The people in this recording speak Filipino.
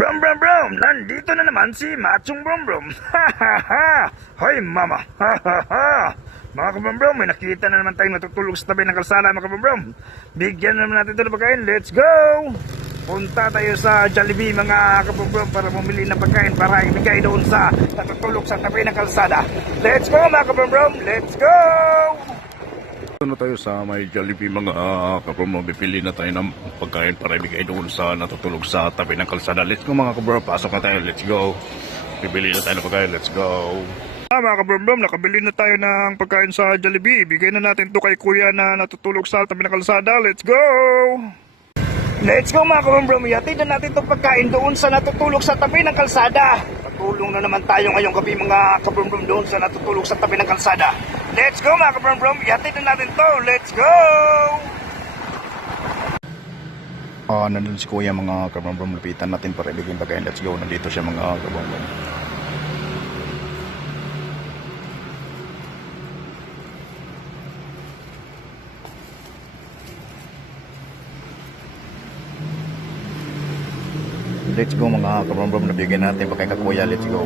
Brum brum brum! Nandito na naman si Machong Brum Brum! Ha ha ha! Hoy mama! Ha ha ha! Mga kabrum brum, may nakita na naman tayong natutulog sa tabi ng kalsada mga kabrum brum. Bigyan na naman natin ito ng pagkain. Let's go! Punta tayo sa Jollibee mga kabrum brum para bumili ng pagkain para ibigay doon sa natutulog sa tabi ng kalsada. Let's go mga kabrum brum! Let's go! Ano tayo sa may Jollibee mga uh, kapro bipili na tayo ng pagkain para ibigay doon sa natutulog sa tabi ng kalsada. Let's go mga kabro, pasok na tayo, let's go. Bibili na tayo ng pagkain, let's go. Ah, mga kabrum nakabili na tayo ng pagkain sa Jollibee. Bigay na natin to kay kuya na natutulog sa tabi ng kalsada. Let's go! Let's go mga kabrum Yatid na natin itong pagkain doon sa natutulog sa tabi ng kalsada. Patulong na naman tayo ngayong gabi mga kabrum doon sa natutulog sa tabi ng kalsada. Let's go mga kabrum Yatid na natin to. Let's go! Ah, nandun si kuya mga kabro lapitan natin para ibigay pagkain, let's go. Nandito siya mga kabro Let's go mga kabro nabigyan natin pagkain ka kuya, let's go.